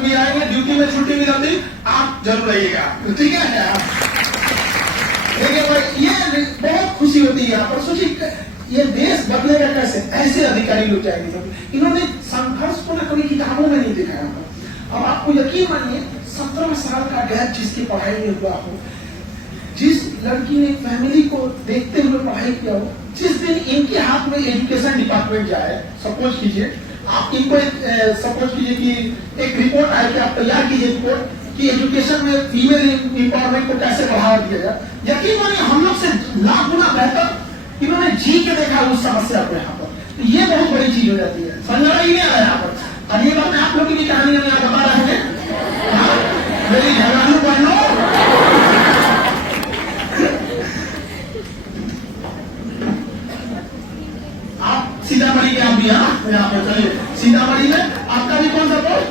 भी आएंगे, ड्यूटी में छुट्टी भी रहती, आप जरूर रहिएगा, ठीक है। देखिए भाई, ये बहुत खुशी होती है यहाँ पर। सोचिए ये देश बदलेगा कैसे, ऐसे अधिकारी लोग जाएंगे सब। इन्होंने संघर्ष को ना कभी किताबों में नहीं देखा यहाँ पर। अब आपको यकीन मानिए 17 साल का गैप जिसकी पढ़ाई में हुआ हो, जिस लड़की ने फैमिली को देखते हुए पढ़ाई किया हो, जिस दिन इनके हाथ में एजुकेशन डिपार्टमेंट जाए, सपोज कीजिए आप इनको सपोज कीजिए कि एक रिपोर्ट आए कि आप तैयार कीजिए रिपोर्ट कि एजुकेशन में फीमेल एम्पावरमेंट को कैसे बढ़ावा दिया जाए। यकीन मानिए हम लोग से लाख गुना बेहतर इन्होंने जी के देखा उस समस्या को यहाँ पर। तो ये बहुत बड़ी चीज हो जाती है, समझ ही नहीं आया यहाँ पर। और ये बात आप लोगों की कहानी में आप बता रहे हैं, मेरी झगड़ालू बहनों, आप सीतामढ़ी के आप भी यहाँ पे चलिए। सीतामढ़ी में आपका भी कौन सा पोस्ट?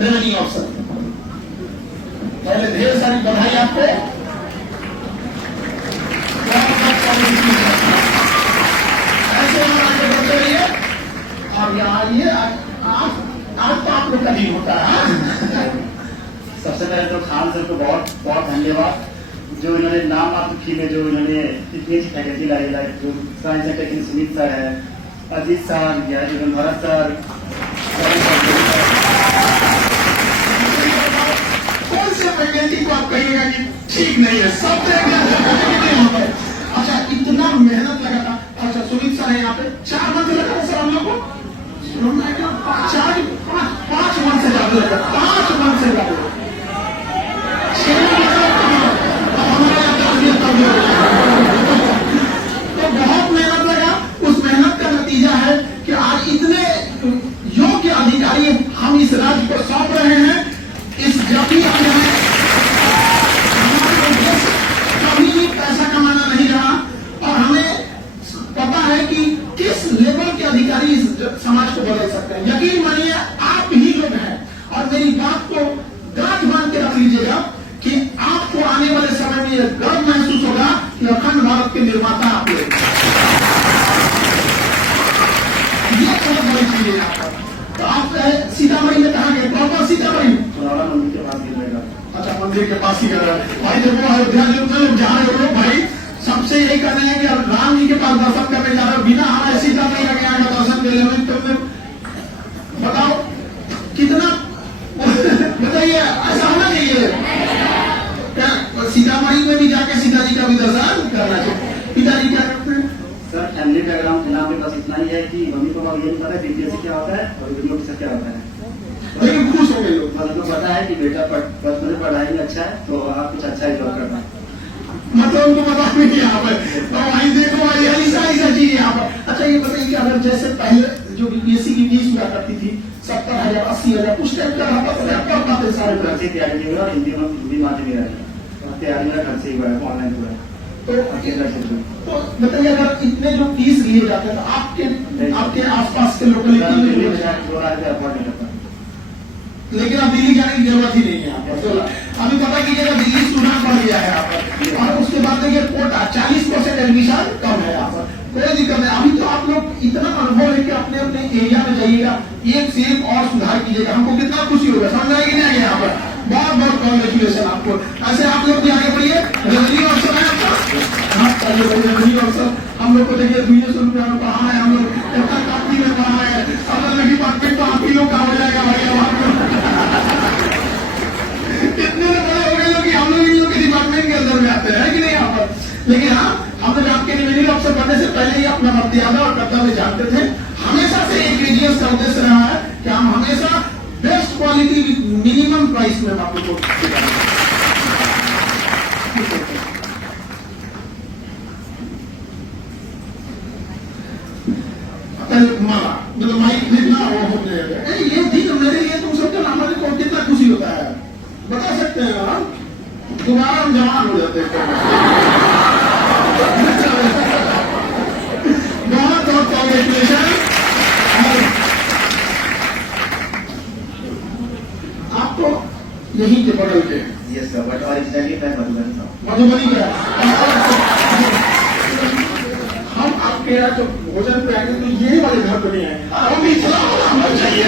Revenue officer. पहले ढेर सारी बधाई आपको। ऐसे हम आगे बढ़ते रहिए और यहाँ आइए। आज तो आप लोग का दिन होता है। सबसे पहले तो खान सर को बहुत बहुत धन्यवाद, जो इन्होंने नाम आपकी में जो इन्होंने इतनी फैकल्टी लाई, लाइक जो science and technique Sumit sir है, अजीत सर, ज्ञान भरत सर। कौन से फैकल्टी को आप कहिएगा कि ठीक नहीं है? सब अच्छा, इतना मेहनत लगा था। अच्छा, सुमित सर है यहाँ पे, 4 मंथ लगा था सर हम लोग को। 5 मंथ से ज्यादा लगा, 5 मंथ से ज्यादा। तो बहुत मेहनत लगा। उस मेहनत का नतीजा है कि आज इतने योग्य अधिकारी हम इस राज्य को सौंप रहे हैं। इस जबकि कभी भी पैसा कमाना नहीं रहा और हमें पता है कि किस लेवल के अधिकारी इस समाज को बदल सकते हैं। यकीन मानिए आप ही लोग हैं। और मेरी बात को गांठ बांध के रख लीजिएगा कि आपको आने वाले समय में यह गर्व महसूस होगा कि अखंड भारत के निर्माता आप लोग। ये बहुत बड़ी चीज है यहाँ पर। तो आप सीतामढ़ी में कहाँ गए? प्रॉपर सीतामढ़ी मंदिर के पास गिरेगा। अच्छा, मंदिर के पास ही कर रहा है भाई। देखो अयोध्या लोग जा रहे हो भाई, सबसे यही कहना है कि राम जी के पास दर्शन करने जा रहे हो, बिना हमारे सीतामढ़ी का यहाँ का दर्शन कर लेना। तो बताओ कितना बताइए, ऐसा होना चाहिए क्या? सीतामढ़ी में भी जाके सीताजी का भी दर्शन करना चाहिए। पिताजी क्या करते हैं? सर फैमिली बैकग्राउंड के नाम पे बस इतना ही है कि मम्मी को ये नहीं पता बीपीएससी क्या होता है और वीडियो ऑफिसर क्या होता है। लेकिन खुश हो गए लोग, मतलब पता है कि बेटा बचपन में पढ़ाई में अच्छा है तो आप कुछ अच्छा ही जॉब करना है। मतलब उनको पता नहीं यहाँ पर। तो भाई देखो भाई, ऐसा ऐसा चीज यहाँ पर। अच्छा ये बताइए कि अगर जैसे पहले जो बीपीएससी की फीस हुआ करती थी 70,000 80,000 उस टाइम का रहा था, पाते सारे घर से तैयारी नहीं हुआ, हिंदी माध्यम में रही तैयारी मेरा घर से ही हुआ है, ऑनलाइन हुआ है। तो बताइए अगर इतने जो फीस लिए जाते हैं तो आपके आसपास के लोकेलिटी में 2 लाख रुपया अफोर्ड नहीं करता। लेकिन अब दिल्ली जाने की जरूरत ही नहीं है यहाँ पर। अभी पता कीजिएगा दिल्ली स्टूडेंट बढ़ गया है यहाँ पर। और उसके बाद देखिए कोटा 40% एडमिशन कम है यहाँ पर, कोई दिक्कत नहीं। अभी तो आप लोग इतना अनुभव है कि अपने अपने एरिया में जाइएगा, एक से एक और सुधार कीजिएगा। हमको कितना खुशी होगा, समझ आएगी नहीं आगे यहाँ पर। बहुत बहुत कॉन्ग्रेचुलेशन आपको। ऐसे आप लोग भी आगे बढ़िए। रेवेन्यू ऑफिसर है आपका, रेवेन्यू ऑफिसर हम लोग को देखिए 200 रुपया में पढ़ा है, हम लोग काफी में पढ़ा है। अलग डिपार्टमेंट तो आप ही लोग का हो जाएगा भाई। इतने बड़े हो गए कि हम लोग इन लोग के डिपार्टमेंट के अंदर में आते हैं कि नहीं यहाँ पर। लेकिन हाँ, हम लोग आपके रेवेन्यू ऑफिसर बनने से पहले ही अपना मर्यादा और कर्तव्य जानते थे। हमेशा से एक रीजियस का उद्देश्य रहा है कि हम हमेशा बेस्ट क्वालिटी मिनिमम प्राइस में आप लोग को माला मतलब माइक खरीदना वो हो जाएगा। ये दिन मेरे लिए तुम सबके हमारे को कितना खुशी होता है बता सकते हैं आप। दोबारा हम जवान हो जाते हैं। बहुत बहुत कॉन्ग्रेचुलेशन। आपको यहीं के बगल के यस सर, बट ओरिजिनली मैं मधुबनी का हम आपके यहाँ जो भोजन पे आएंगे तो ये वाले घर को नहीं आएंगे, हम भी चला वाला चाहिए।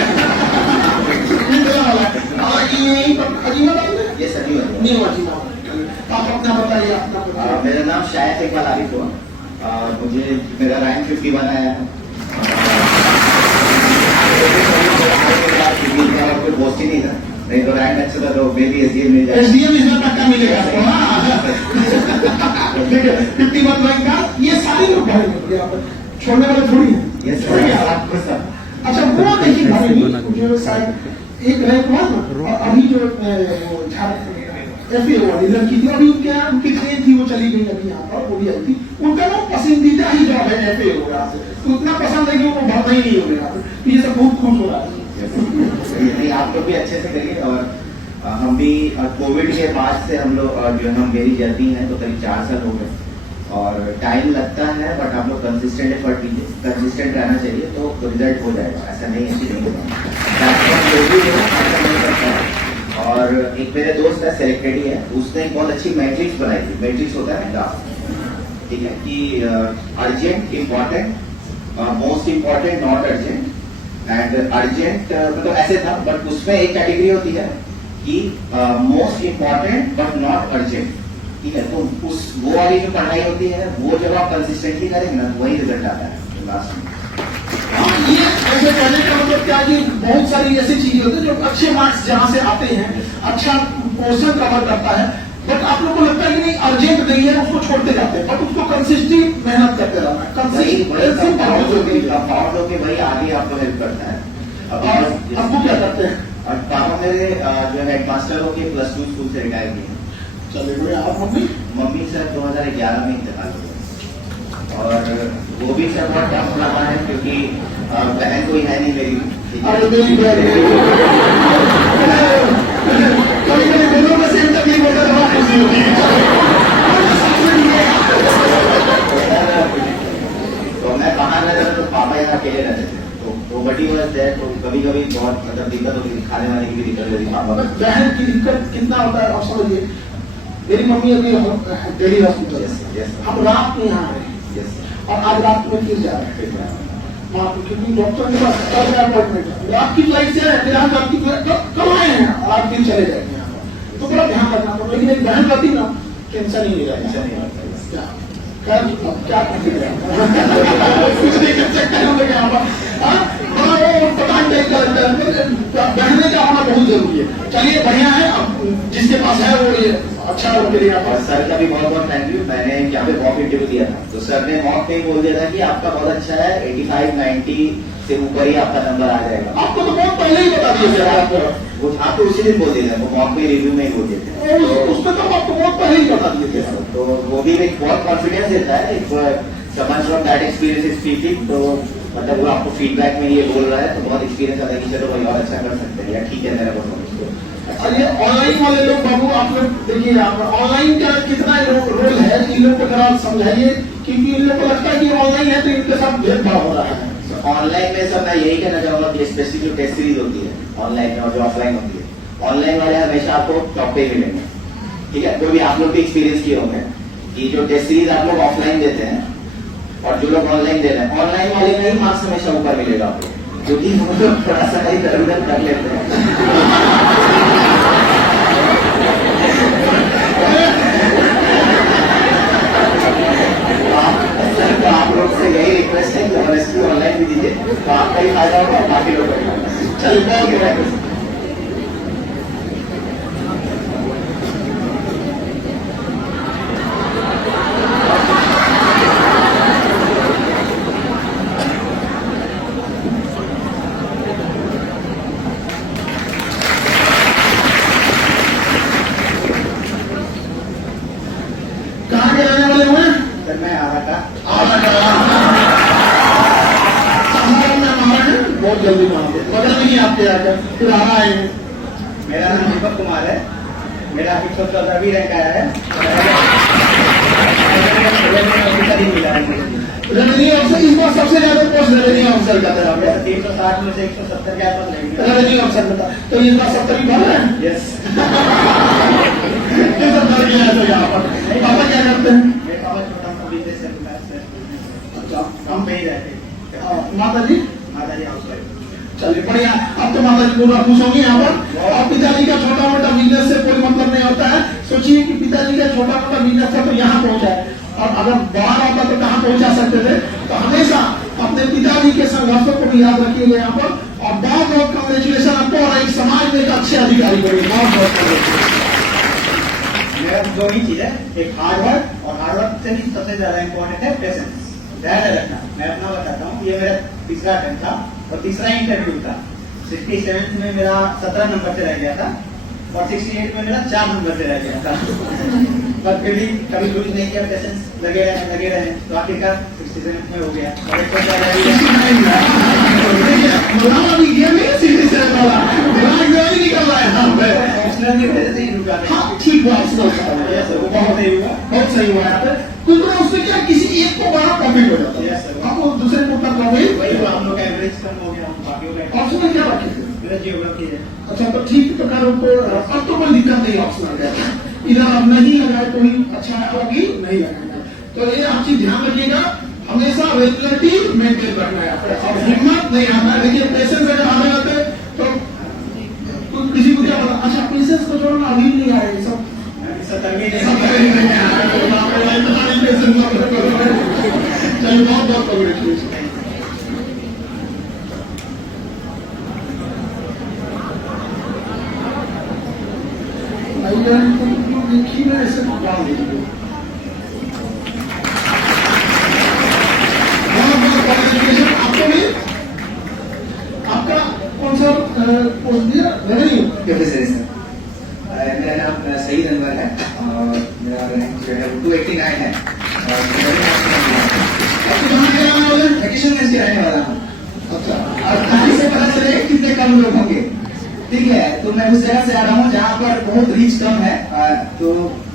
यही अजीमाबाद में? ये सभी बने। न्यू अजीमाबाद। आप अपना बताइए, अपना बताइए। मेरा नाम शायद इकबाल आरिफ हुआ। मुझे मेरा रैंक 51 आया है। कोई पोस्ट ही नहीं था, नहीं तो रैंक अच्छा था तो मे बी एसडीएम मिल जाए। एसडीएम इसमें पक्का मिलेगा। ठीक है, 51 रैंक का ये सारे लोग भाई यहाँ पर छोड़ने वाले थोड़ी है। ये अच्छा वो देखिए भाई जो शायद एक रैंक हुआ ना, और अभी जो एफए वाली लड़की थी, अभी क्या उनकी ट्रेन थी वो चली गई अभी यहाँ पर, वो भी आई थी। उनका ना पसंदीदा ही जॉब है एफए हो रहा है, तो उतना पसंद है कि वो भरना ही नहीं हो रहा। ये सब बहुत खुश हो रहा है। नहीं, आप लोग भी अच्छे से करिए। और हम भी कोविड के बाद से हम लोग जो है मेरी जर्नी है तो करीब 4 साल हो गए, और टाइम लगता है बट आप लोग कंसिस्टेंट एफर्ट कीजिए, कंसिस्टेंट रहना चाहिए तो रिजल्ट हो जाएगा। ऐसा नहीं है कि नहीं होगा। और एक मेरे दोस्त है, सेलेक्टेड ही है, उसने एक बहुत अच्छी मैट्रिक्स बनाई थी। मैट्रिक्स होता है ग्राफ, ठीक है, कि urgent, important, most important, not urgent, and urgent मतलब ऐसे था। बट उसमें एक कैटेगरी होती है कि most important but not urgent, ठीक है। तो उस वो वाली जो पढ़ाई होती है वो जब आप कंसिस्टेंटली करेंगे ना वही रिजल्ट आता है लास्ट में। ये ऐसे करने का मतलब क्या कि बहुत सारी ऐसी चीजें होती है जो अच्छे मार्क्स जहाँ से आते हैं, अच्छा पोर्शन कवर करता है, बट आप लोग को लगता है कि नहीं अर्जेंट नहीं है, उसको छोड़ते जाते हैं, बट उसको कंसिस्टेंट मेहनत करते रहना है। कंपाउंड होके वही आगे आपको हेल्प करता है। आपको क्या करते हैं? और पापा मेरे जो हेड मास्टर होके +2 स्कूल से रिटायर किए हैं। चलिए बढ़िया। आप मम्मी? मम्मी सर 2011 में इंतकाल हो गया, और वो भी सर बहुत टफ रहा है क्योंकि बहन कोई है नहीं मेरी। अरे मेरी बहन कभी कभी दोनों में सेम तकलीफ होता है, बहुत खुशी होती है। तो मैं बाहर रहता था तो पापा यहाँ अकेले रहते थे, तो बड़ी वजह है तो कभी कभी बहुत मतलब दिक्कत होती थी, खाने वाने की भी दिक्कत होती थी पापा। बहन की दिक्कत कितना होता है आप समझिए। मेरी मम्मी अभी दिल्ली हॉस्पिटल, हम रात में यहाँ आए और आज रात में फिर जा रहे हैं वहाँ पे, क्योंकि डॉक्टर के पास कल का अपॉइंटमेंट है। रात की फ्लाइट से फिर हम रात की कल आए हैं और आज फिर चले जाएंगे यहाँ पर, तो बड़ा ध्यान रखना पड़ता। लेकिन एक बहन रहती ना टेंशन ही नहीं रहता। क्या कुछ नहीं कर सकते हम लोग यहाँ पर। बहने का होना बहुत जरूरी है। चलिए बढ़िया है, जिसके पास है वो ये अच्छा हो गया। और सर का भी बहुत बहुत थैंक यू। मैंने यहाँ पे मॉक इंटरव्यू दिया था तो सर ने मॉक पे बोल दिया था कि आपका बहुत अच्छा है, 85-90 से ऊपर ही आपका नंबर आ जाएगा। आपको तो बहुत पहले ही बता दिया आपको, वो आपको उसी दिन बोल दिया था, वो मॉक में रिव्यू में ही बोल देते हैं। उसमें तो आपको बहुत पहले ही बता दिए थे। तो वो भी एक बहुत कॉन्फिडेंस देता है, समझ from that experience is speaking. तो मतलब वो आपको फीडबैक में ये बोल रहा है तो बहुत एक्सपीरियंस आता है कि चलो भाई और अच्छा कर सकते हैं, या ठीक है मेरा परफॉर्मेंस। और ये ऑनलाइन वाले लोग बाबू आप लोग देखिए, यहाँ पर ऑनलाइन का कितना रोल है इन लोग को जरा समझाइए, क्योंकि इन लोग को लगता है कि ऑनलाइन है तो इनके साथ भेदभाव हो रहा है। ऑनलाइन में सर मैं यही कहना चाहूंगा कि स्पेशली जो टेस्ट सीरीज होती है ऑनलाइन में और जो ऑफलाइन होती है, ऑनलाइन वाले हमेशा आपको टॉप पे मिलेंगे, ठीक है। कोई भी आप लोग भी एक्सपीरियंस किए होंगे कि जो टेस्ट सीरीज आप लोग ऑफलाइन देते हैं और जो लोग ऑनलाइन दे रहे हैं, ऑनलाइन वाले में ही मार्क्स हमेशा ऊपर मिलेगा आपको, क्योंकि वो लोग थोड़ा सा इधर उधर कर लेते हैं। तो आप लोग से यही रिक्वेस्ट है कि ऑनेस्टली ऑनलाइन भी दीजिए तो आपका ही फायदा होगा और बाकी लोग का भी फायदा। चलिए बहुत जल्दी मांगे, बगल में ही आपके आकर फिर आ रहा है। मेरा नाम दीपक कुमार है, मेरा 114वीं रैंक आया है। रेवेन्यू अफसर इस बार सबसे ज्यादा पोस्ट रेवेन्यू अफसर का था। 360 में से 170 के आसपास रहेंगे रेवेन्यू अफसर का था, तो इस बार 70 ही भर रहे हैं। यस। ये सब भर गया है तो यहाँ पर पापा क्या करते हैं? मेरे पापा छोटा सा बिजनेस है, अच्छा, हम पे ही रहते हैं। माता जी माता जी हाउस वाइफ। चलिए बढ़िया। अब तो माता जी पूरा खुश होंगे यहाँ पर, और पिताजी का छोटा अगर बाहर आता तो कहाँ पहुंचा सकते थे। तो हमेशा अपने पिताजी के संघर्षों को भी याद रखिएगा यहाँ पर, और बहुत बहुत कॉन्ग्रेचुलेशन आपको, और एक समाज में एक अच्छे अधिकारी बने। बहुत बहुत कॉन्ग्रेचुलेशन। मेरा दो ही चीज है, एक हार्डवर्क, और हार्डवर्क से भी सबसे ज्यादा इम्पोर्टेंट है पेशेंस, धैर्य रखना। मैं अपना बताता हूँ, ये मेरा तीसरा अटेम्प्ट था और तीसरा इंटरव्यू था। 67 में मेरा 17 नंबर से रह गया था और 68 में मेरा 4 नंबर से रह गया था। पर फिर भी कभी लूज नहीं किया, पेशेंस लगे रहे तो आखिरकार 67 में हो गया। और एक तो ज्यादा ही ऑप्शनल की वजह से ही रुका था। हाँ ठीक बात, बहुत सही हुआ यहाँ पे। क्योंकि उसमें क्या किसी एक को बड़ा प्रॉफिट हो जाता है, अब वो दूसरे को उतना प्रॉफिट वही हुआ, हम लोग का एवरेज कम हो गया, बाकियों का ऑप्शन में क्या बाकी है? मेरा जियोग्राफी है। अच्छा तो ठीक, तो खैर उनको अब तो कोई दिक्कत नहीं ऑप्शन आ गया, इधर अब नहीं लगाए कोई, अच्छा है अभी नहीं लगाएगा। तो ये आप चीज ध्यान रखिएगा, हमेशा रेगुलरिटी मेंटेन रखना है और हिम्मत नहीं आना है। देखिए पेशेंस अगर आने लगते तो किसी को क्या पता, अच्छा पेशेंस को जोड़ना अभी नहीं आएगी सब चलिए बहुत बहुत कॉन्ग्रेचुलेशन। देखिए ना ऐसे डाल दीजिए। बहुत बहुत कॉन्ग्रेचुलेशन आपको भी। आपका कौन सा पोस्ट दिया? रेवेन्यू प्रोफेसर सर, मेरा नाम सईद अनवर है और मेरा रैंक जो है 289 है। आपको कहाँ के रहने वाले? वैकेशन में इसके रहने वाला हूँ। अच्छा, और कहानी से पता चले कितने कम लोग होंगे, ठीक है। तो मैं उस जगह से आ रहा हूँ जहाँ पर बहुत रीच कम है, तो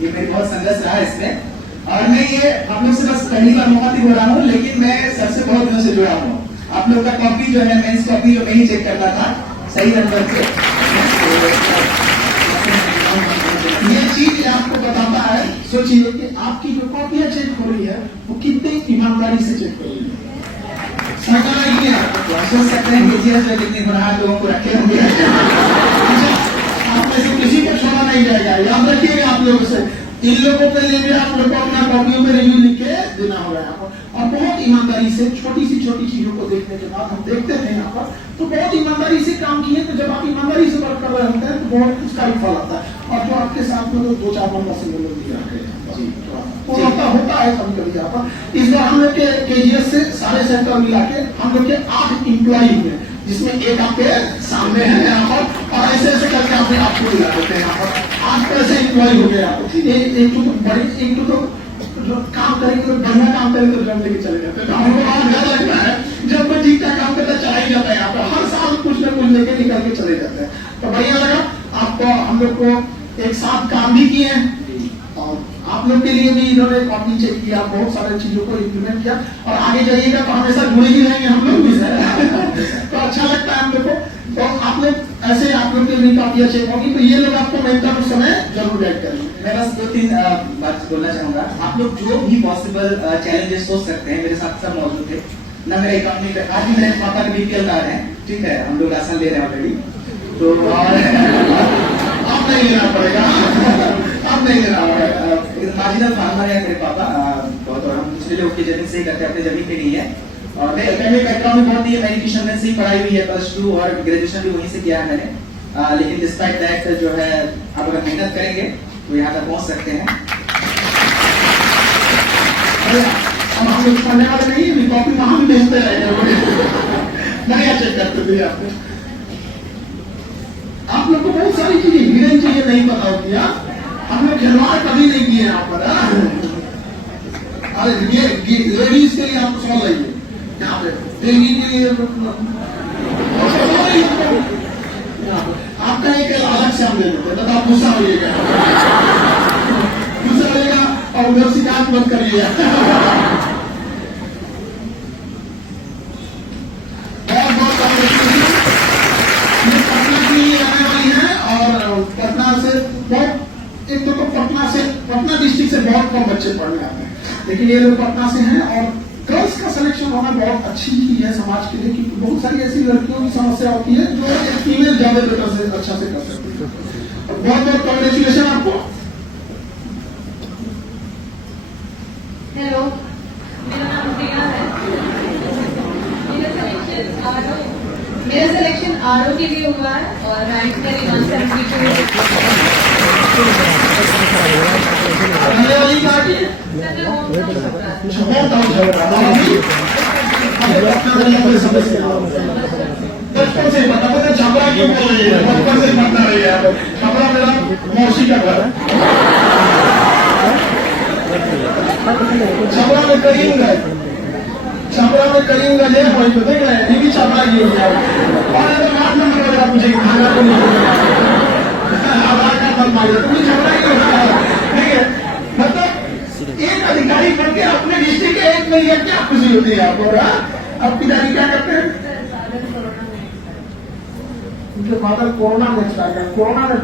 ये मेरी बहुत संघर्ष रहा है इसमें। और मैं ये आप लोग से बस पहली बार मौका हो रहा हूँ, लेकिन मैं सबसे बहुत दिनों से जुड़ा हूँ। आप लोग का कॉपी जो है, मेंस कॉपी जो मैं ही चेक करता था सही नंबर से। ये चीज आपको बताता है, सोचिए कि आपकी जो कॉपियां चेक हो रही है वो कितनी ईमानदारी से चेक हो रही है। सोच सकते हैं कि जो कितने गुनाह लोगों को रखे होंगे। आप में से किसी को छोड़ा नहीं जाएगा, याद रखिएगा आप लोगों से। इन लोगों के लिए भी आप लोग को अपना कॉपियों में रिव्यू लिख के देना होगा यहाँ पर, और बहुत ईमानदारी से छोटी चीजों को देखने के बाद हम देखते थे यहाँ पर, तो बहुत ईमानदारी से काम किए। तो जब आप ईमानदारी से वर्क कर रहे होते हैं तो बहुत उसका भी फल आता है। और जो आपके साथ में 2-4 नंबर से लोग दिया वो होता है कभी कभी यहाँ पर। इस बार हम लोग के KGS से सारे सेंटर मिला के हम लोग के 8 इम्प्लॉई हुए, जिसमें एक आपके सामने है यहाँ पर, और ऐसे ऐसे करके आपने आपको मिला देते हैं यहाँ पर 8 ऐसे इम्प्लॉई हो गए यहाँ पर। एक तो बड़े, एक तो जो काम करेंगे, बढ़िया काम करेंगे तो जन्म लेके चले जाते हैं। हमको बहुत डर लगता है जब कोई ठीक ठाक काम करता चला ही जाता है यहाँ पर, हर साल कुछ न कुछ लेके निकल के चले जाते हैं। तो बढ़िया लगा आपको, हम लोग को एक साथ काम भी किए हैं, और आप लोग के लिए भी इन्होंने कॉपी चेक किया, बहुत सारी चीजों को इम्प्लीमेंट किया। और आगे जाइएगा तो हमेशा जुड़े ही रहेंगे हम लोग भी तो अच्छा लगता है हम लोग को। तो आप लोग ऐसे आप लोग के भी कॉपियां चेक होगी, तो ये लोग आपको मेंटर उस समय जरूर गाइड करेंगे। मैं बस 2-3 बात बोलना चाहूंगा। आप लोग जो भी पॉसिबल चैलेंजेस सोच सकते हैं, मेरे साथ सब मौजूद थे ना। मेरे अकाउंट में आज भी मेरे पापा के BPL कार्ड है, ठीक है, हम लोग राशन ले रहे हैं ऑलरेडी। तो आप नहीं लेना पड़ेगा, आप नहीं लेना पड़ेगा। मार्जिनल फार्मर है मेरे पापा बहुत, और हम दूसरे लोग की जमीन से ही करते हैं, अपनी जमीन पे नहीं है। और मैं एकेडमिक बैकग्राउंड में बहुत ही है, मैंने ट्यूशन में से ही पढ़ाई हुई है, +2 और ग्रेजुएशन भी वहीं से किया है मैंने। लेकिन डिस्पाइट दैट जो है, आप अगर मेहनत करेंगे तो यहाँ तक पहुँच सकते हैं। हम लोग पढ़ने वाले नहीं है, कॉपी वहां भी भेजते रहेंगे, बढ़िया चेक करते थे आपने। आप लोग को बहुत सारी चीजें, हिडन चीजें नहीं पता होती है। हम लोग खिलवाड़ कभी नहीं किए यहाँ पर। अरे ये लेडीज के लिए आप सॉल्व लाइए यहाँ पे, देगी के लिए आपका एक अलग से हम ले लेते हैं, तो आप गुस्सा होइएगा, गुस्सा होइएगा और उधर शिकायत मत करिएगा। बहुत बहुत ये पटना की रहने वाली है, और पटना से बहुत, एक तो पटना डिस्ट्रिक्ट से बहुत कम बच्चे पढ़ने आते हैं, लेकिन ये लोग पटना से हैं। और गर्ल्स का सिलेक्शन होना बहुत अच्छी चीज है समाज के लिए, क्योंकि बहुत सारी ऐसी लड़कियों की समस्या होती है जो एक फीमेल ज्यादा बेटर से अच्छा से कर सकती है। बहुत बहुत कॉन्ग्रेचुलेशन आपको। हेलो, मेरा नाम प्रिया है। मेरा सिलेक्शन आरओ के लिए हुआ है और रैंक मेरी 172 पहले वाली कहा कि सर मैं होम टाउन छपरा से। बहुत टाउन चल रहा है अभी अपना दुनिया में समस्या बचपन से पता पता छपरा क्यों बोल रही है, बचपन से पता रही है। छपरा मेरा मौसी का घर है, छपरा में करीमगंज, छपरा में करीमगंज है, वही तो देख रहे हैं, ये भी छपरा की हो गया। और अगर 8 नंबर वगैरह पूछेगी खाना तो नहीं आधार कार्ड बन पाएगा तो छपरा की होता है। ठीक है, मतलब एक अधिकारी बन के अपने डिस्ट्रिक्ट के एक मिलियन क्या खुशी होती है आपको? अब पिताजी क्या करते हैं? सर फादर कोरोना में एक्सपायर। उनके फादर कोरोना में एक्सपायर कर, कोरोना में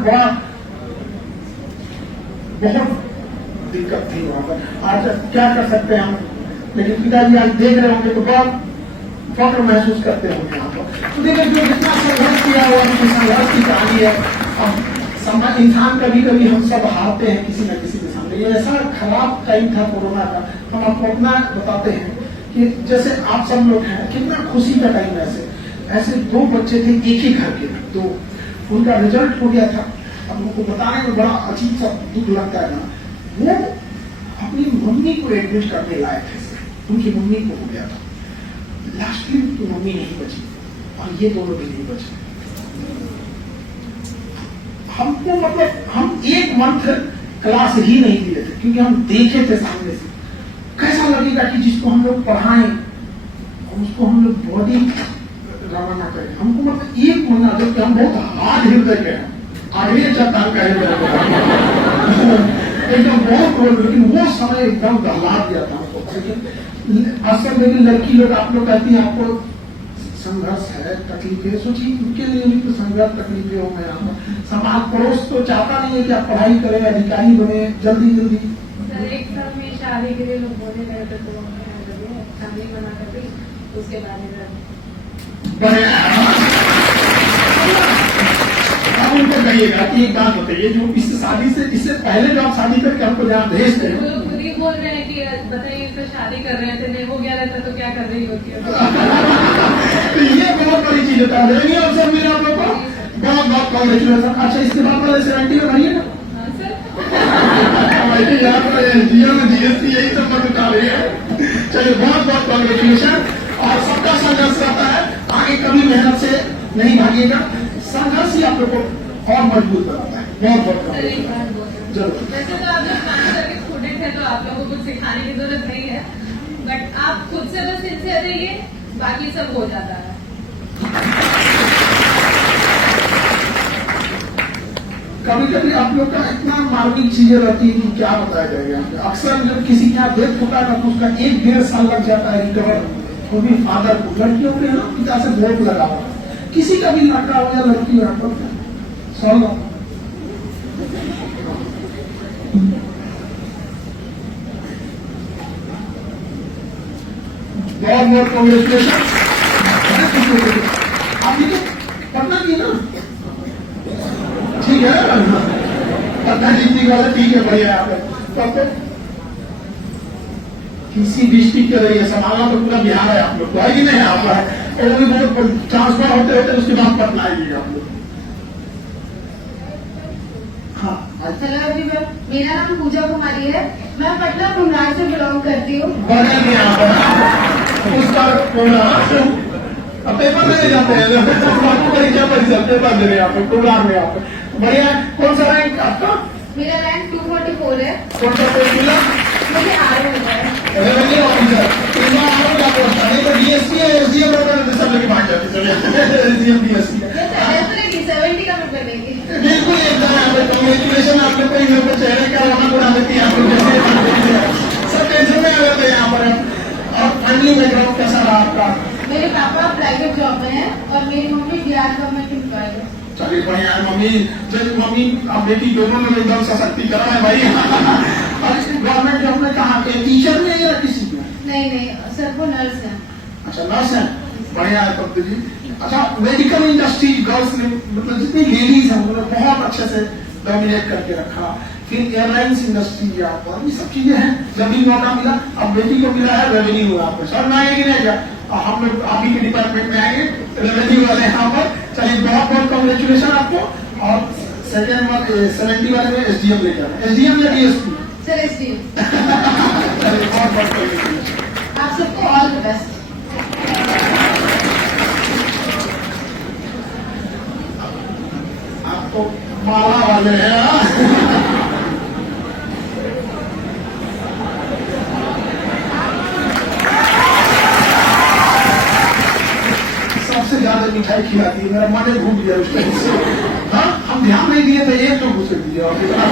बहुत दिक्कत थी वहां पर। आज क्या कर सकते हैं हम, लेकिन पिताजी आज देख रहे होंगे तो बहुत फख्र महसूस करते होंगे यहाँ पर। तो देखिए जो जितना संघर्ष किया हुआ है, संघर्ष की कहानी है। अब इंसान कभी कभी हम सब हारते हैं किसी न किसी के सामने। ये ऐसा खराब टाइम था कोरोना का, हम आपको अपना बताते हैं कि जैसे आप सब लोग हैं, कितना खुशी का टाइम है। ऐसे 2 बच्चे थे एक ही घर के, तो उनका रिजल्ट हो गया था। अब उनको बताने में बड़ा अजीब सा दुख लगता है ना, वो अपनी मम्मी को एडमिट करने लाए थे, उनकी मम्मी को हो गया था। लास्टली उनकी मम्मी नहीं बची और ये दोनों भी नहीं बचे। हमको मतलब हम 1 मंथ क्लास ही नहीं दिए थे, क्योंकि हम देखे थे सामने से कैसा लगेगा कि जिसको हम लोग पढ़ाएं उसको हम लोग बॉडी रवाना करें। हमको मतलब 1 महीना, जबकि हम बहुत हार्ड हृदय के हैं, आगे चट्टान का हृदय एकदम बहुत रोल, लेकिन वो समय एकदम दहला दिया था हमको। लेकिन असल में लड़की लोग, आप लोग कहती हैं आपको संघर्ष है, तकलीफें, सोचिए उनके लिए भी तो संघर्ष तकलीफें हो गए। समाज पड़ोस तो चाहता नहीं है कि आप पढ़ाई करें, अधिकारी बने जल्दी जल्दी। सर 1 साल में शादी के लिए लोग बोलने लगे थे, तो फैमिली बना कर भी उसके बाद में अब उनको कहिएगा कि एक बात बताइए, जो इस शादी से, इससे पहले जो आप शादी करके हमको जहाँ भेजते वो हैं, लोग खुद ही बोल रहे हैं कि बताइए तो शादी कर रहे थे, नहीं हो गया रहता तो क्या कर रही होती है। तो ये बहुत बड़ी चीज होता है। नहीं अवसर मिले आप लोग को, बहुत बहुत कॉन्ग्रेचुलेसन। अच्छा, इसके बाद वाले 70 में भरिए ना, हाँ सर, यहाँ पर एनजीओ में जीएसटी यही सब मत उठा रही है। चलिए बहुत बहुत कॉन्ग्रेचुलेसन। और सबका संघर्ष रहता है, आगे कभी मेहनत से नहीं भागिएगा, संघर्ष ही आप लोग को और मजबूत बनाता है। बहुत बहुत सर एक बात बोल रहे जरूर। हैं, वैसे तो आप लोग 5 साल के स्टूडेंट हैं तो आप लोगों को कुछ सिखाने की जरूरत नहीं है, बट आप खुद से बस सिंसियर रहिए, बाकी सब हो जाता है। कभी कभी आप लोग का इतना मार्मिक चीजें रहती है कि क्या बताया जाएगा। अक्सर जब किसी के यहाँ डेथ होता है तो उसका 1-1.5 साल लग जाता है रिकवर, वो भी फादर को। लड़कियों के ना पिता से बहुत लगा हुआ, किसी का भी लड़का हो या लड़की हो, सॉल्व। बहुत बहुत कॉन्ग्रेचुलेशन। आपने तो पढ़ना की ना, ठीक है, पढ़ना जीतने वाला, ठीक है, बढ़िया है। तो किसी डिस्ट्रिक्ट के रही है, संभालना तो पूरा बिहार है आप लोग को, है कि नहीं? आप और भी बहुत ट्रांसफर होते होते उसके बाद पटना आएगी आप लोग। हाँ, हेलो एवरीवन, मेरा नाम पूजा कुमारी है। मैं पटना कुम्हार से बिलोंग करती हूँ। बदल गया उसका अब पेपर देने जाते हैं, परीक्षा परिषद पेपर देने आप प्रोग्राम में आप। बढ़िया, कौन सा रैंक आपका? मेरा रैंक 244 है। कौन सा पोस्ट मिला? मुझे आर है। Revenue officer. तो डीएसपी है, एसडीएम सब लेके भाग जाते, एसडीएम डीएसपी। 70 का पेपर लेंगे। बिल्कुल एकदम कॉन्ग्रेचुलेशन। आप लोग को इन लोग को चेहरे का रौनक बढ़ा देती है आप लोग, जैसे सब टेंशन में आ जाते हैं यहाँ पर। और फैमिली बैकग्राउंड कैसा रहा आपका? मेरे पापा प्राइवेट जॉब में है और मेरी मम्मी बिहार गवर्नमेंट एम्प्लॉय है। चलिए बढ़िया है। मम्मी अब बेटी दोनों में एकदम सशक्तिकरण है भाई। और गवर्नमेंट जॉब में कहाँ पे, टीचर में या किसी में? नहीं सर, वो नर्स है। अच्छा, नर्स है, बढ़िया है तब तो जी। अच्छा, मेडिकल इंडस्ट्री गर्ल्स ने, मतलब जितनी लेडीज हैं उन्होंने बहुत अच्छे से डोमिनेट करके रखा। फिर एयरलाइंस इंडस्ट्री यहाँ पर, ये सब चीजें हैं। जब भी मौका मिला, अब बेटी को मिला है रेवेन्यू हुआ आपको सर में आएगी नहीं क्या, हम लोग आप ही के डिपार्टमेंट में आएंगे रेवेन्यू वाले यहाँ पर। चलिए बहुत बहुत कॉन्ग्रेचुलेशन आपको। और सेकेंड 70 वाले में SDM लेकर, SDM या DSP? Sir SDM. चलिए बहुत बहुत कॉन्ग्रेचुलेशन। आप सबको ऑल द बेस्ट। आपको माला वाले हैं। सबसे ज्यादा मिठाई खिलाती है, मेरा मन भूख गया उस टाइम से। हाँ, हम ध्यान नहीं दिए थे, एक तो घुसे दिए और कितना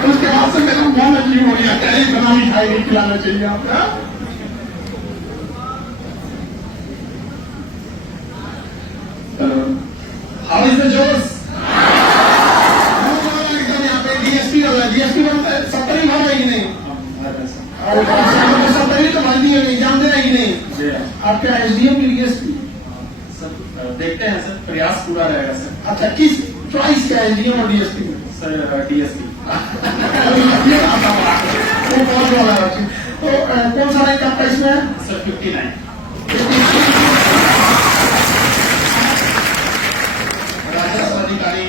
तो उसके बाद से मेरा मन अजीब हो गया, क्या इतना मिठाई नहीं खिलाना चाहिए आपका। हाउ इज द जोश? एकदम यहाँ पे DSP वाला, DSP वाला 70 भर रही नहीं, और 70 तो भर दिए नहीं, जानते रही नहीं आपका SDM की DSP? सर देखते हैं सर, प्रयास पूरा रहेगा सर। अच्छा, किस चॉइस का SDM और DSP में? Sir DSP। वो बहुत वाला है। तो कौन सा रैंक आपका इसमें है? सर 59। राजस्व अधिकारी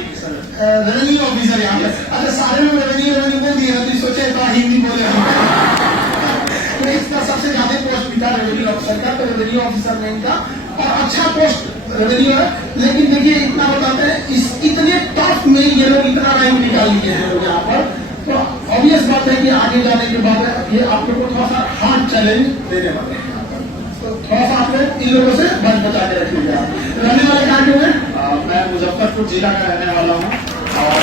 रेवेन्यू ऑफिसर यहाँ पे। अच्छा, सारे में रेवेन्यू बोल दिए ना, तो सोचे तो हिंदी बोले हम। तो इसका सबसे ज्यादा पोस्ट भी था रेवेन्यू ऑफिसर का, तो रेवेन्यू ऑफिसर ने इनका, और अच्छा पोस्ट रेवेन्यू है। लेकिन देखिए इतना बताते हैं, इस इतने टफ में ये लोग इतना रैंक निकाल लिए हैं लोग यहाँ पर, तो ऑब्वियस बात है कि आगे जाने के बाद ये आप लोग को थोड़ा सा हार्ड चैलेंज देने वाले हैं। तो थोड़ा सा आप लोग इन लोगों से बच बचा के रखिएगा। रहने वाले कहाँ के हैं? मैं मुजफ्फरपुर जिला का रहने वाला हूँ, और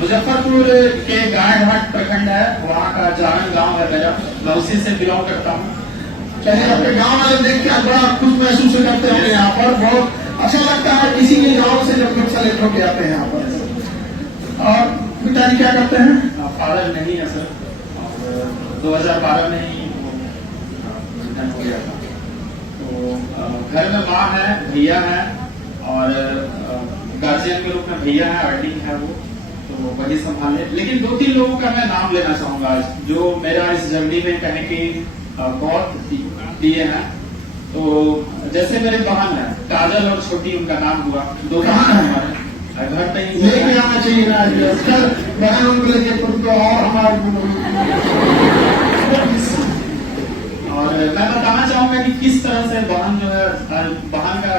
मुजफ्फरपुर के गायघाट प्रखंड है, वहाँ का जारन गांव है मेरा, मैं उसी से बिलोंग करता हूँ। चलिए, आपके गांव वाले देख के आप बड़ा खुश महसूस करते होंगे यहाँ पर, बहुत अच्छा लगता है किसी के गांव से जब लोग सेलेक्ट होके आते हैं यहाँ पर। और पिताजी क्या करते हैं? फादर नहीं है सर, और 2012 में ही निधन हो गया था। तो घर में माँ है, भैया है, और गार्जियन के रूप में भैया है, अर्निंग है वो, तो वही संभाले। लेकिन 2-3 लोगों का मैं नाम लेना चाहूंगा आज, जो मेरा इस जर्नी में कहें कि बहुत दिए हैं। तो जैसे मेरे बहन है काजल और छोटी, उनका नाम हुआ, 2 बहन है हमारे, घर पे ही लेके आना चाहिए ना आजकल बहन उनको लेके, तो और हमारे। और मैं बताना चाहूंगा कि किस तरह से बहन जो है, बहन का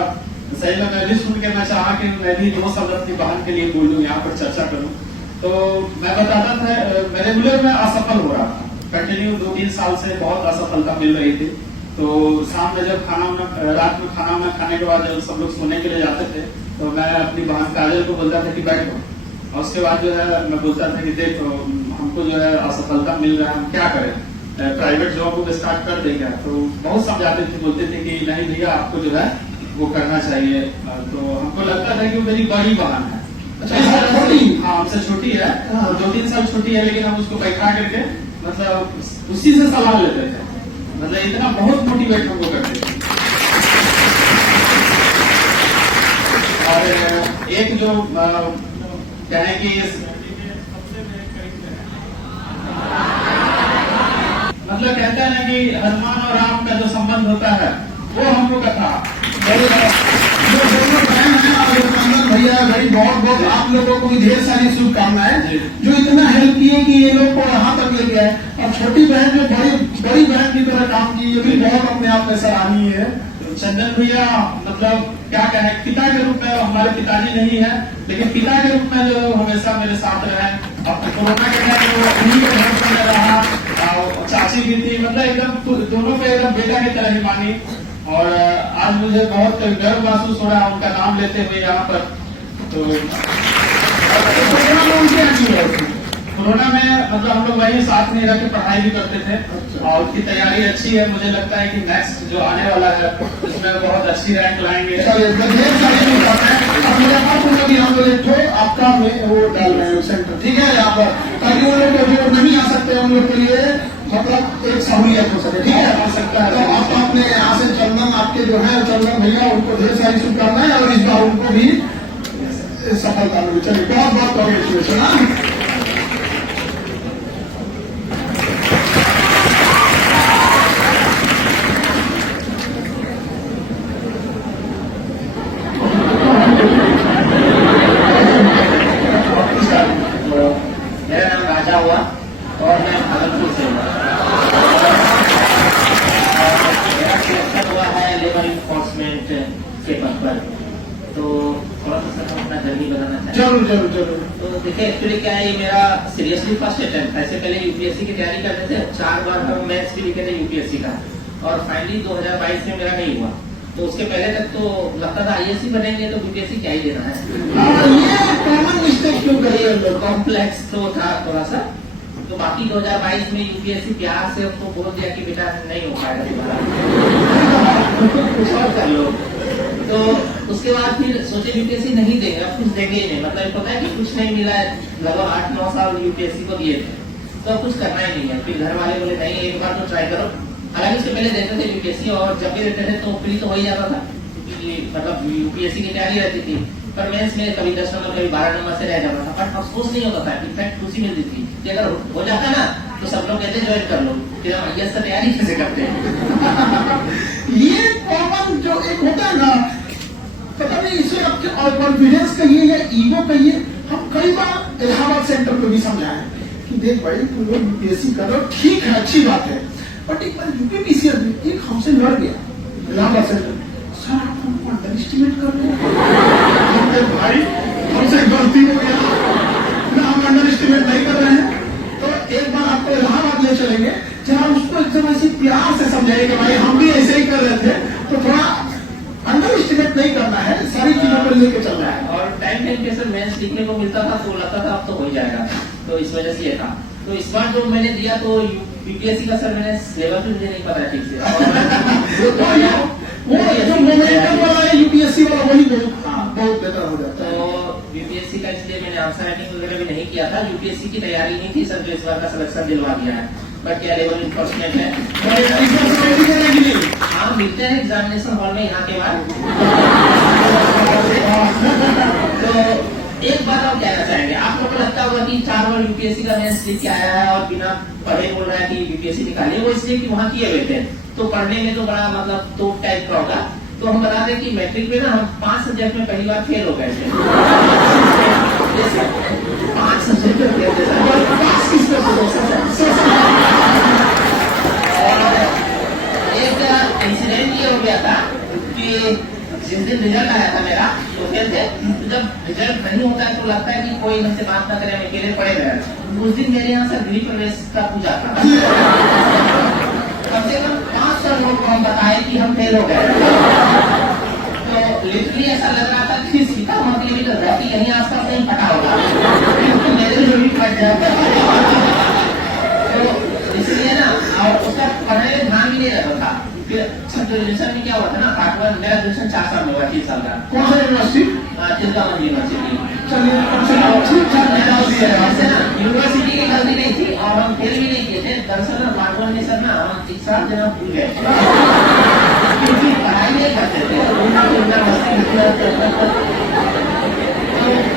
सही में मैं भी सुन के मैं चाहा कि मैं भी 2 शब्द अपनी बहन के लिए बोलूं, यहाँ पर चर्चा करूं। तो मैं बताता था, मैं रेगुलर में असफल हो रहा था, कंटिन्यू 2-3 साल से बहुत असफलता मिल रही थी। तो शाम में जब रात में खाना खाने के बाद जब सब लोग सोने के लिए जाते थे, तो मैं अपनी बहन काजल को बोलता था कि बैठो, और उसके बाद जो है मैं बोलता था कि देखो हमको जो है असफलता मिल रहा है, हम क्या करें, प्राइवेट जॉब को स्टार्ट कर देगा। तो बहुत समझाते थे, बोलते थे कि नहीं भैया आपको जो है वो करना चाहिए। तो हमको लगता था कि वो मेरी बड़ी बहन है। अच्छा, छोटी? हाँ, हमसे छोटी है, 2-3 साल छोटी है, लेकिन हम उसको बैठा करके मतलब उसी से सलाह लेते थे, मतलब इतना बहुत मोटिवेट हमको करते थे। और एक जो कहें कि मतलब कहते हैं ना कि हनुमान और राम का जो संबंध होता है, वो हमको का था। जो दोनों बहन है और चंदन भैया भाई, बहुत बहुत आप लोगों को भी ढेर सारी शुभकामनाएं, जो इतना हेल्प किए कि ये लोग को यहाँ तक ले गया है। और छोटी बहन जो बड़ी बहन की तरह काम की, ये भी बहुत अपने आप में सराहनीय है। चंदन भैया मतलब क्या कहें, पिता के रूप में हमारे पिताजी नहीं है, लेकिन पिता के रूप में जो हमेशा मेरे साथ रहे। अब कोरोना के टाइम वो उन्हीं के घर में रहा, चाची भी थी, मतलब एकदम दोनों को एकदम बेटा की तरह ही मानी। और आज मुझे बहुत गर्व महसूस हो रहा है उनका नाम लेते हुए यहाँ पर। तो कोरोना में मतलब हम लोग वही साथ में रह के पढ़ाई भी करते थे, और उसकी तैयारी अच्छी है। मुझे लगता है कि नेक्स्ट जो आने वाला है उसमें बहुत अच्छी रैंक लाएंगे। हम लोग एक आपका वो डाल रहे हैं सेंटर, ठीक है, यहाँ पर, ताकि वो लोग जो नहीं आ सकते उन लोग के लिए मतलब एक सहूलियत हो सके, ठीक है, हो सकता है। तो आप अपने यहाँ से चंदन आपके जो है चंदन भैया, उनको ढेर सारी शुभकामनाएं, और इस बार उनको भी ये सफलता मिली। चलिए बहुत बहुत कॉन्ग्रेचुलेशन। तो मेरा नाम राजा हुआ और मैं भागलपुर से हूँ। मेरा सिलेक्शन हुआ है लेबर इन्फोर्समेंट के पद पर। तो थोड़ा सा सर हम अपना जर्नी बताना चाहते हैं। जरूर जरूर जरूर। तो देखिए एक्चुअली क्या है, ये मेरा सीरियसली फर्स्ट अटेम्प्ट। ऐसे पहले यूपीएससी की तैयारी करते थे, 4 बार हम मैथ्स भी लिखे थे यूपीएससी का, और फाइनली 2022 में मेरा नहीं हुआ। तो उसके पहले तक तो लगता था आईएएस बनेंगे तो यूपीएससी क्या ही देना है। ये कॉमन मिस्टेक क्यों करिए लोग? कॉम्प्लेक्स तो था थोड़ा सा। तो बाकी 2022 में यूपीएससी प्यार से हमको बोल दिया कि बेटा नहीं हो पाएगा तुम्हारा, कुछ और कर लो। तो उसके बाद फिर सोचे यूपीएससी नहीं देंगे, अब कुछ देंगे ही नहीं। मतलब पता है कि कुछ नहीं मिला है, लगभग 8-9 साल यूपीएससी को दिए थे, तो अब कुछ करना ही नहीं है। फिर घर वाले बोले नहीं एक बार तो ट्राई करो। हालांकि उसके पहले देते थे यूपीएससी, और जब भी देते थे तो फ्री तो हो ही जाता था, क्योंकि मतलब यूपीएससी की तैयारी रहती थी। पर मेंस में कभी 10 नंबर कभी 12 नंबर से रह जाता था, पर अफसोस नहीं होता था, इनफैक्ट खुशी मिलती थी कि अगर हो जाता ना तो सब लोग कहते ज्वाइन कर लो, फिर हम आईएएस की तैयारी कैसे करते हैं। ये कॉमन जो एक होता है ना, पता नहीं इसे आपके और कॉन्फिडेंस कहिए या ईगो कहिए, हम कई बार इलाहाबाद सेंटर को भी समझाएं कि देख भाई तुम लोग यूपीएससी कर रहे हो, ठीक है अच्छी बात है, बट एक बार यूपीपीसीएस में एक हमसे लड़ गया इलाहाबाद सेंटर, सर आप हमको अंडर एस्टिमेट कर रहे हैं। भाई हमसे गलती हो गया ना, हम अंडर एस्टिमेट नहीं कर रहे हैं। तो एक बार आपको इलाहाबाद ले चलेंगे, जहाँ उसको एकदम ऐसी प्यार से समझाइए कि भाई हम भी ऐसे ही कर रहे थे, तो थोड़ा अंडर एस्टिमेट नहीं करना है, सारी चीजों को लेके चलना है। और टाइम टाइम पे सर मेंस लिखने को मिलता था तो लगता था अब तो हो ही जाएगा, तो इस वजह से ये था। तो इस बार जो मैंने दिया तो यूपीएससी का सर मैंने सिलेबस मुझे नहीं पता ठीक से, वो जो मोमेंटम वाला है यूपीएससी वाला वही बहुत बेहतर हो जाता है। तो यूपीएससी का इसलिए मैंने आंसर राइटिंग वगैरह भी नहीं किया था, यूपीएससी की तैयारी नहीं थी सर, जो इस बार का सिलेक्शन दिलवा दिया है। बट क्या लेवल इन्फोर्समेंट है, हाँ मिलते हैं एग्जामिनेशन हॉल में यहाँ के बाद। तो एक बात आप कहना चाहेंगे, आप लोगों को लगता होगा कि 4 बार यूपीएससी का मेंस लिख के आया है और बिना पढ़े बोल रहा है कि यूपीएससी निकालिए, वो इसलिए कि वहाँ किए हुए थे, तो पढ़ने में तो बड़ा मतलब तो टाइप का होगा। तो हम बता दें कि मैट्रिक में ना हम 5 सब्जेक्ट में पहली बार फेल हो गए थे। 5 सब्जेक्ट में फेल थे और एक इंसिडेंट ये हो गया था कि जिस दिन रिजल्ट आया था मेरा तो फेल थे, तो जब रिजल्ट नहीं होता है तो लगता है कि कोई हमसे बात ना करे, हम अकेले पड़े रहे। उस दिन मेरे यहाँ से गृह प्रवेश का पूजा था, कम से कम 500 लोग को हम बताए कि हम फेल हो गए। तो लिटरली ऐसा लग रहा था कि सीता मंत्री भी तो रहती यहीं आसपास नहीं फटा होगा, तो मेरे लिए भी फट जाता। तो इसलिए ना, और उसका पढ़ने में ध्यान भी नहीं रहता था। फिर ग्रेजुएशन में क्या हुआ था ना, पार्ट 1 मेरा ग्रेजुएशन 4 साल में हुआ, 3 साल का। कौन सा यूनिवर्सिटी? चिल्कावन यूनिवर्सिटी। चलिए ठीक ठाक वैसे ना यूनिवर्सिटी की गलती नहीं थी और हम फेल भी नहीं किए थे। दरअसल ना पार्ट 1 में सर ना हम एग्जाम देना भूल गए, क्योंकि पढ़ाई नहीं करते थे, तो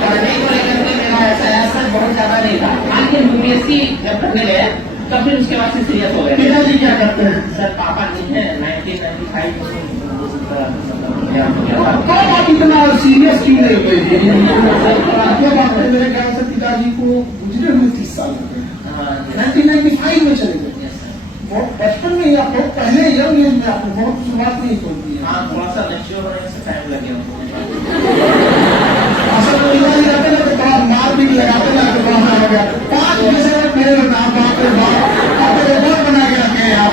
पढ़ने को लेकर के मेरा ऐसा असर बहुत ज्यादा नहीं था। हालांकि यूपीएससी जब करने गए तब फिर उसके बाद से सीरियस हो गए। पिताजी क्या करते हैं? सर पापा नहीं है, 1995 तो आप इतना सीरियस क्यों नहीं हुए? क्या बात है, मेरे ख्याल से पिताजी को गुजरे हुए 30 साल हो गए, 1995 में चले गए। बहुत बचपन में ही आप लोग पहले यंग एज में आपने बहुत शुरुआत नहीं खोल दी है। हाँ थोड़ा सा मैच्योर होने से टाइम लगे हमको। असल में पिताजी रहते ना तो थोड़ा मार भी लगाते ना तो बड़ा हो गया। 5 विषय में मेरे नाम बाप रे बाप आपको रिकॉर्ड बना के रखे हैं आप।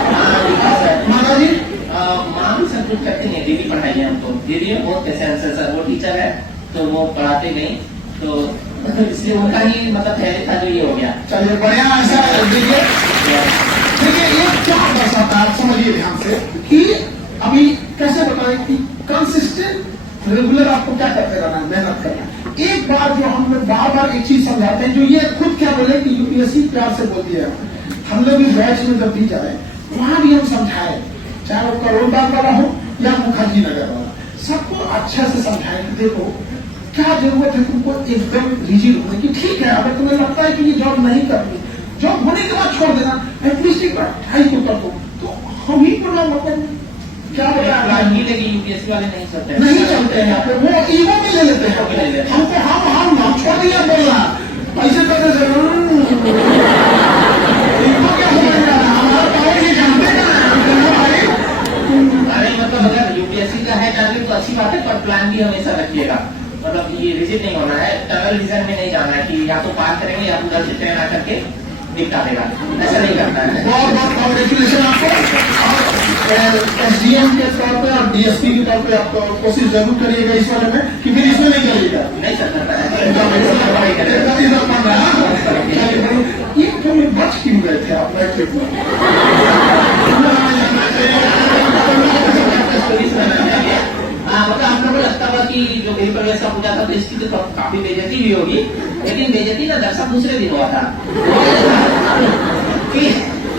माता जी माँ भी सब कुछ करती नहीं, दीदी पढ़ाई है हमको, दीदी में बहुत पेशेंस है सर, वो टीचर है तो वो पढ़ाते नहीं, तो इसलिए उनका ही मतलब धैर्य था जो ये हो गया। चलिए बढ़िया, ऐसा देखिए ये क्या दर्शाता है, आप समझिए ध्यान से कि अभी कैसे बताएं कि कंसिस्टेंट रेगुलर आपको क्या करते रहना है, मेहनत करना। एक बार जो हम लोग बार बार एक चीज समझाते हैं, जो ये खुद क्या बोले कि यूपीएससी प्यार से बोलती है, हम लोग इस बैच में जब भी जाए वहां भी हम समझाए, चाहे वो करोड़बाग वाला हो या मुखर्जी नगर वाला, सबको अच्छा से समझाएं कि देखो क्या जरूरत है तुमको एकदम रिजिड होने की? ठीक है, अगर तुम्हें लगता है कि ये जॉब नहीं करनी, जॉब होने के बाद छोड़ देना, एटलीस्ट एक बार ट्राई तो कर दो। तो हम ही को ना मतलब क्या बताया, यूपीएससी वाले नहीं चलते नहीं चलते हैं यहाँ पे, वो ईगो में ले लेते हैं हमको। हम छोड़ दिया बोलना ऐसे करने से ईगो क्या हो रहा है, हमारा पावर ये जानते का है। अरे मतलब अगर यूपीएससी का है टारगेट तो अच्छी बात है, पर प्लान भी हमेशा रखिएगा। मतलब ये रिजिड नहीं होना है, टनल विजन में नहीं जाना है कि या तो पार करेंगे या उधर से ट्रेन आकर के निपटा देगा, ऐसा नहीं करना है। बहुत बहुत कॉन्ग्रेचुलेशन आपको। एसडीएम के तौर पे और डीएसपी के तौर पे आप कोशिश जरूर करिएगा इस वाले में, कि फिर इसमें नहीं करिएगा। नहीं चलता है ये तो मैं बच क्यों गए थे आप मैट्रिक में? मतलब आप लोगों को लगता होगा कि जो गृह प्रवेश का पूजा था तो इसकी तो काफी बेइज्जती भी होगी, लेकिन बेइज्जती ना दर्शक दूसरे दिन हुआ था।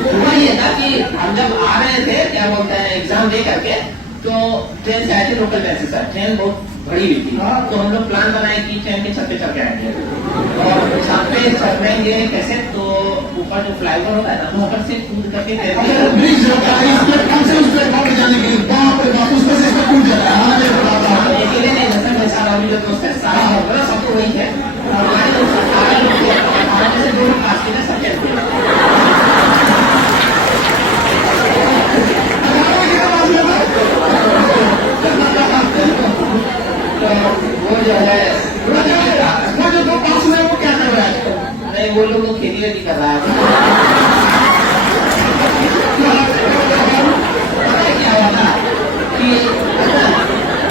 हुआ ये था कि हम जब आ रहे थे, क्या बोलते हैं, एग्जाम दे करके, तो ट्रेन से आए थे लोकल ट्रेन से। सर ट्रेन बहुत भरी हुई थी, तो हम लोग प्लान बनाए कि ट्रेन के छत पे चढ़ के आएंगे, और छत पे चढ़ेंगे कैसे, तो ऊपर जो फ्लाईओवर होता है ना, तो ऊपर से कूद करके ब्रिज होता है, इस प्लेटफॉर्म से उस प्लेटफॉर्म पे जाने के लिए बाप रे बाप, उसमें से इसमें कूद जाता है। अकेले नहीं, जैसे मेरे साथ अभी जो दोस्त है सारा होगा, सब तो वही है। हमारे दोस्त सारे लोग हमारे जैसे दो क्लास के सब खेलते हैं। तो वो जो है वो जो दो पास में वो क्या कर रहा है? नहीं, वो लोग तो खेती वेती कर रहा है। पता है क्या हुआ था कि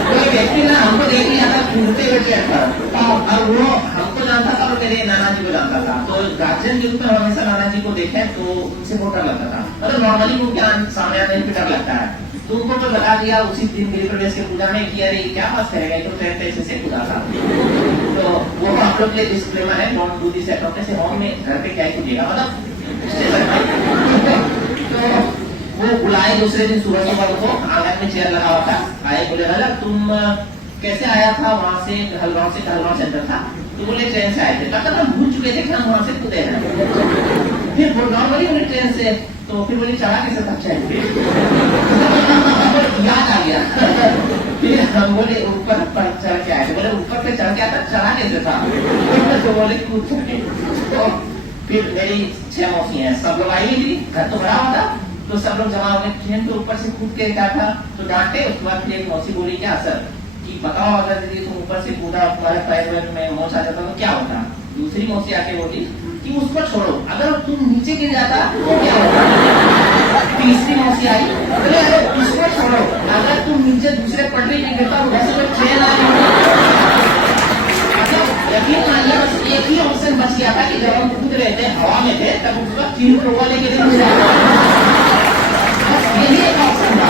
कोई व्यक्ति ना हमको देख लिया था घूमते हुए ट्रेन पर, और वो हमको जानता था और मेरे नाना जी को जानता था। तो गार्जियन के रूप में हमेशा नाना जी को देखे तो उनसे बहुत डर लगता था। मतलब नॉर्मली वो क्या सामने आने में डर लगता है, तो उनको तो लगा दिया उसी दिन गृह प्रवेश के पूजा में कि अरे क्या बात करेगा, तो ट्रेन पैसे से कूदा था। तो वो आप लोग के लिए डिस्क्लेमर है, don't do this at home से, होम में घर पे क्या कीजिएगा, मतलब स्टेशन में। तो वो बुलाए दूसरे दिन सुबह सुबह को, आंगन में चेयर लगा हुआ था, आए बोले भला तुम कैसे आया था वहां से, कहलगांव सेंटर था, तो बोले ट्रेन से आए थे। तब तक हम भूल चुके थे कि हम वहां से कूदे हैं। फिर नॉर्मली बोले ट्रेन से, तो फिर बोले चढ़ा कैसे था ट्रेन पे, याद आ गया। फिर हम बोले ऊपर चढ़ के आए थे, बोले ऊपर पे चढ़ के आता, चढ़ा कैसे था, तो बोले कूद सके। तो फिर मेरी 6 मौसी हैं, सब लोग आई थी, घर तो भरा हुआ था, तो सब लोग जमा हो गए, ट्रेन के ऊपर से कूद के क्या था, तो डांटे। उसके बाद फिर एक मौसी बोली क्या सर कि बताओ अगर दीदी तुम ऊपर से कूदा, तुम्हारे पैर में मोच आ जाता तो क्या होता। दूसरी मौसी आके बोली कि उसको छोड़ो, अगर तुम नीचे गिर जाता तो क्या होता। तीसरी मौसी आई, बोले अरे उसको छोड़ो, अगर तुम नीचे दूसरे पटरी में गिरता वैसे तो ट्रेन आ मतलब यकीन मानिए बस एक ही ऑप्शन बच गया था कि जब हम कूद रहे थे हवा में थे तब उसका 3 लोगों लेके यही एक ऑप्शन था।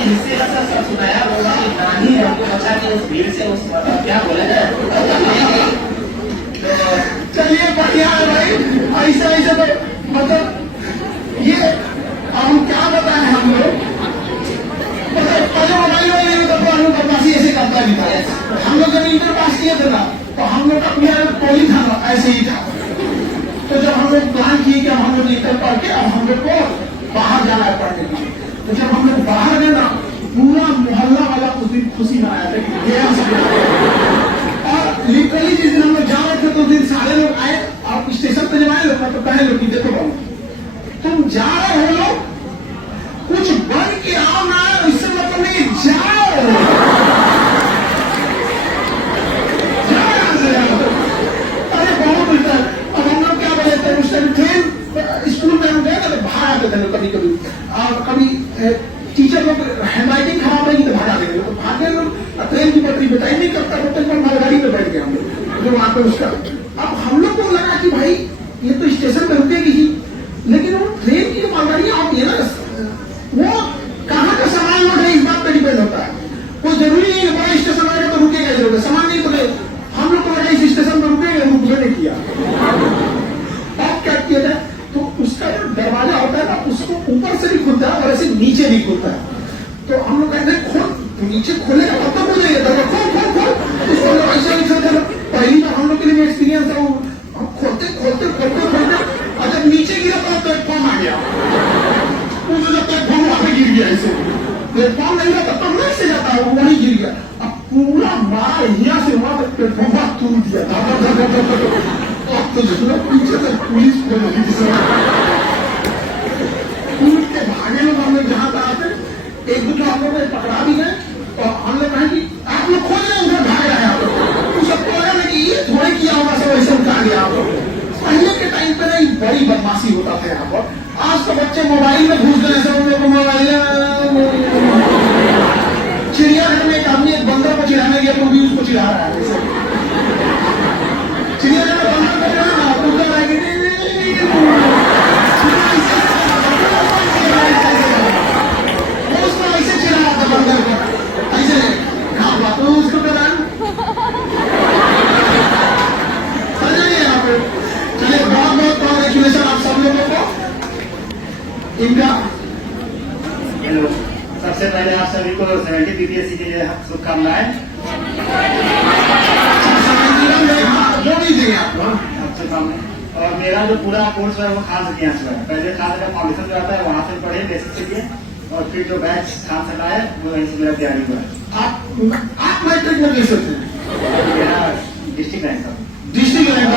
हिस्से का सब सुनाया, वो नानी हमको बचा के उस भीड़ से उस मतलब क्या बोला जाए, तो चलिए बढ़िया है भाई, ऐसा ऐसा मतलब ये हम क्या बताएं हम लोग, मतलब पहले मोबाइल वाले बदमाशी ऐसे करता भी था। हम लोग जब इंटर पास किए थे ना, तो हम लोग का प्लान कोई था ऐसे ही था। तो जब हम लोग प्लान किए कि हम लोग इंटर पढ़ के अब हम लोग को बाहर जाना है पढ़ने के लिए, तो जब हम लोग बाहर गए ना, पूरा मोहल्ला वाला उस दिन खुशी मनाया था। और लिटरली जिस दिन हम लोग जा रहे थे तो उस दिन सारे लोग आए, और स्टेशन पे जब आए लोग तो कहे लोग कि देखो बाबू तुम जा रहे हो लोग, कुछ बन के आओ ना, इससे मतलब नहीं, जाओ अरे बहुत उल्टा। अब हम लोग क्या बोले थे उस टाइम, ट्रेन स्कूल में हम गए ना तो बाहर आते थे लोग कभी कभी, और कभी टीचर लोग हैंडराइटिंग खराब रहेगी तो भागा देंगे, तो भागे लोग ट्रेन की पटरी बताई नहीं करता, तो मालगाड़ी पे बैठ गए हम लोग जो वहां पे उसका। अब हम लोग को लगा कि भाई ये तो स्टेशन पे रुकेगी ही, लेकिन वो ट्रेन की जो मालगाड़ियां होती है ना, वो कहाँ का सामान लोड है इस बात पे डिपेंड होता है। कोई जरूरी नहीं है बड़ा स्टेशन आएगा तो रुकेगा जरूर, सामान नहीं तो हम लोग को लगा इस स्टेशन पर रुकेगा, रुक नहीं नहीं खुलता है। तो हम लोग कहते हैं खोल, नीचे खोलेगा तब तक हो जाएगा, खोल उसको हम लोग ऐसा ऐसा करो। पहली बार हम लोग के लिए एक्सपीरियंस था, हम खोलते और जब नीचे गिरा तो प्लेटफॉर्म आ गया, मुझे जब प्लेटफॉर्म वहां पे गिर गया, ऐसे प्लेटफॉर्म नहीं था तब तक नहीं से जाता है, वो वहीं गिर गया। अब पूरा मारा यहाँ से वहां तक प्लेटफॉर्म टूट दिया था। अब तो जितना पीछे से पुलिस को लगी टूट के भागे लोग हम लोग जहां तक आते, एक दूसरे हम लोग पकड़ा भी गए और हम लोग कहे कि आप लोग खोज रहे उधर भाग रहे हैं आप लोग, तो सबको लगा ना कि ये थोड़े किया होगा, सब ऐसे उठा गया आप लोग। पहले के टाइम पे नहीं बड़ी बदमाशी होता था यहाँ पर। आज तो बच्चे मोबाइल में घुस गए, सब लोग मोबाइल। चिड़ियाघर में एक आदमी एक बंदर को चिढ़ाने गया तो भी उसको चिढ़ा रहा है। चिड़ियाघर में बंदर को चिढ़ाना कुत्ता रह उसको ऐसे चिढ़ा रहा था बंदर को, ऐसे हाँ बात उसको करा चलिए। बहुत बहुत कॉन्ग्रेचुलेशन आप सब लोगों को इनका। हेलो, सबसे पहले आप सभी को 70 बीपीएससी के लिए शुभकामनाएं। जो नहीं देंगे आपको शुभकामनाएं। और मेरा जो पूरा कोर्स है वो खान से है। पहले खान का फाउंडेशन जो आता है वहां से पढ़े बेसिक के लिए, और फिर जो बैच खान से लाए वो वहीं से मेरा तैयारी हुआ है। आप मैट्रिक में कैसे थे? मेरा डिस्ट्रिक्ट रैंक था। डिस्ट्रिक्ट रैंक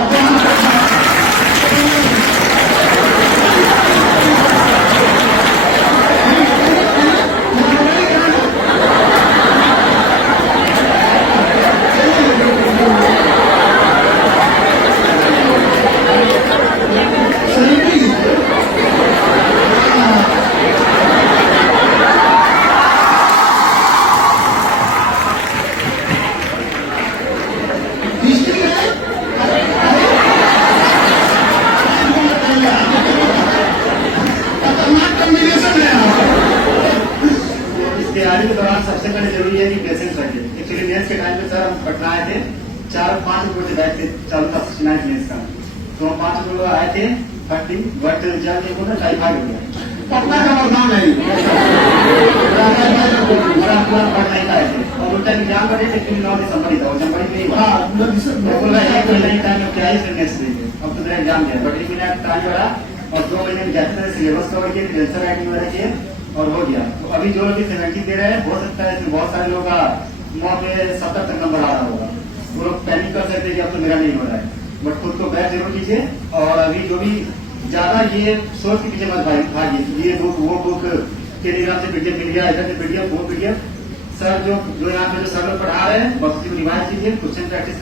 तैयारी के दौरान सबसे पहले जरूरी है कि पेशेंस रखिए। एक्चुअली मेंस के टाइम पे सर हम पटना आए थे, 4-5 रुपये से बैठ के चालू था 69 मेंस का, तो हम 5 रुपये आए थे फर्स्ट दिन, बट जब देखो ना टाइफाइड हो गया। पटना का वरदान है पूरा पटना ही आए थे और उस टाइम एग्जाम कर रहे थे, एक्चुअली 9 दिसंबर ही था और जनवरी में ही हुआ। टाइम में क्या ही थे, अब तो मेरा एग्जाम गया, बट लेकिन टाइम बढ़ा और 2 महीने में जाते सिलेबस कवर किए, क्रेडेंशियल राइटिंग वगैरह किए और हो गया। तो अभी जो लोग 70 दे रहे हैं, हो सकता है बहुत सारे लोगों का मौत में 70 तक नंबर आ रहा होगा, वो लोग पैनिक कर सकते हैं कि अब तो मेरा नहीं हो रहा है, बट खुद को बैच जरूर कीजिए। और अभी जो भी ज्यादा ये सोच के पीछे मत भागिए, ये बुक वो बुक टेलीग्राम से पीडीएफ मिल गया, इधर से पीडीएफ वो पीडीएफ, सर जो यहाँ पे जो सर लोग पढ़ा रहे हैं बस उसको रिवाइज कीजिए, क्वेश्चन प्रैक्टिस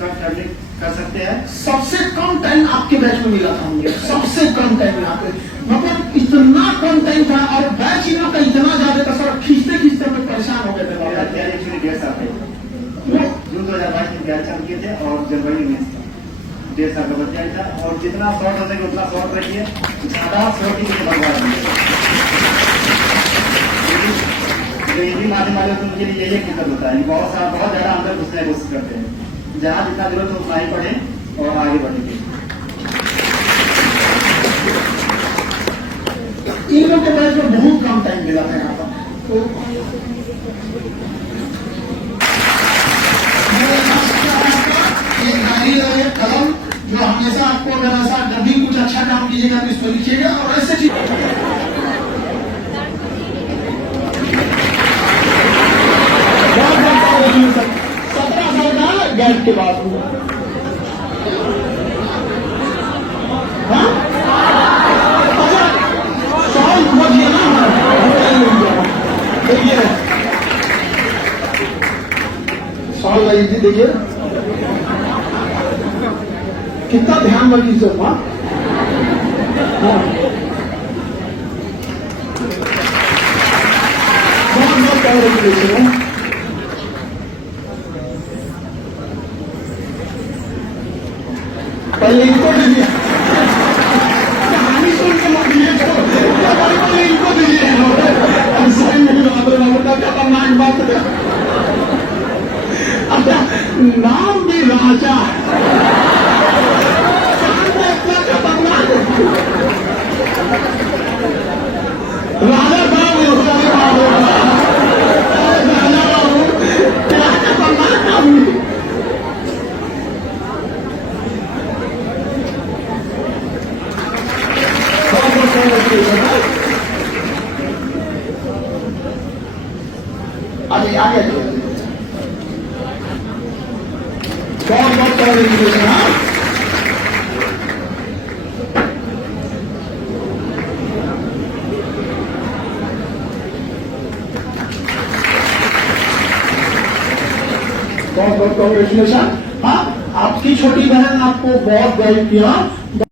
कर सकते हैं। सबसे कम टाइम आपके बैच में मिला था मुझे, सबसे कम टाइम यहाँ पे, मतलब इतना कम टाइम था और बैच ही का इतना ज्यादा था सर, खींचते मैं परेशान हो गए थे। मेरा तैयारी एक्चुअली 1.5 साल है, जून 2022 में तैयारी चालू किए थे और जनवरी में 1.5 साल का तैयारी था। और जितना शॉर्ट हो सके उतना शॉर्ट रखिए, ज्यादा शॉर्ट ही बर्बाद जो हिंदी माध्यम वाले होते हैं उनके लिए यही दिक्कत होता है, बहुत ज्यादा अंदर घुसने की कोशिश करते हैं। जहाँ जितना जरूरत हो उतना ही पढ़ें और आगे बढ़ेंगे। इन लोग के बैच में बहुत कम टाइम मिला था यहाँ पर, तो एक डायरी और एक कलम जो हमेशा आपको अगर ऐसा जब भी कुछ अच्छा काम कीजिएगा तो इसको लिखिएगा और ऐसे चीज गैट के बाद हुआ। सॉल्व समझिए ना, देखिए सॉल्व आइए, देखिए कितना ध्यान रखिए सर। बहुत कॉन्ग्रेचुलेशन है। पहले इनको दीजिए, कहानी सुन के मत दीजिए, पहले इनको दीजिए। खतरनाक बात है। अच्छा, नाम भी राजा, इतना खतरनाक राजा साहब आगे आगे आगे बहुत बहुत कॉन्ग्रेचुलेशन। हाँ बहुत बहुत कॉन्ग्रेचुलेशन। हाँ आपकी छोटी बहन आपको बहुत गाइड किया।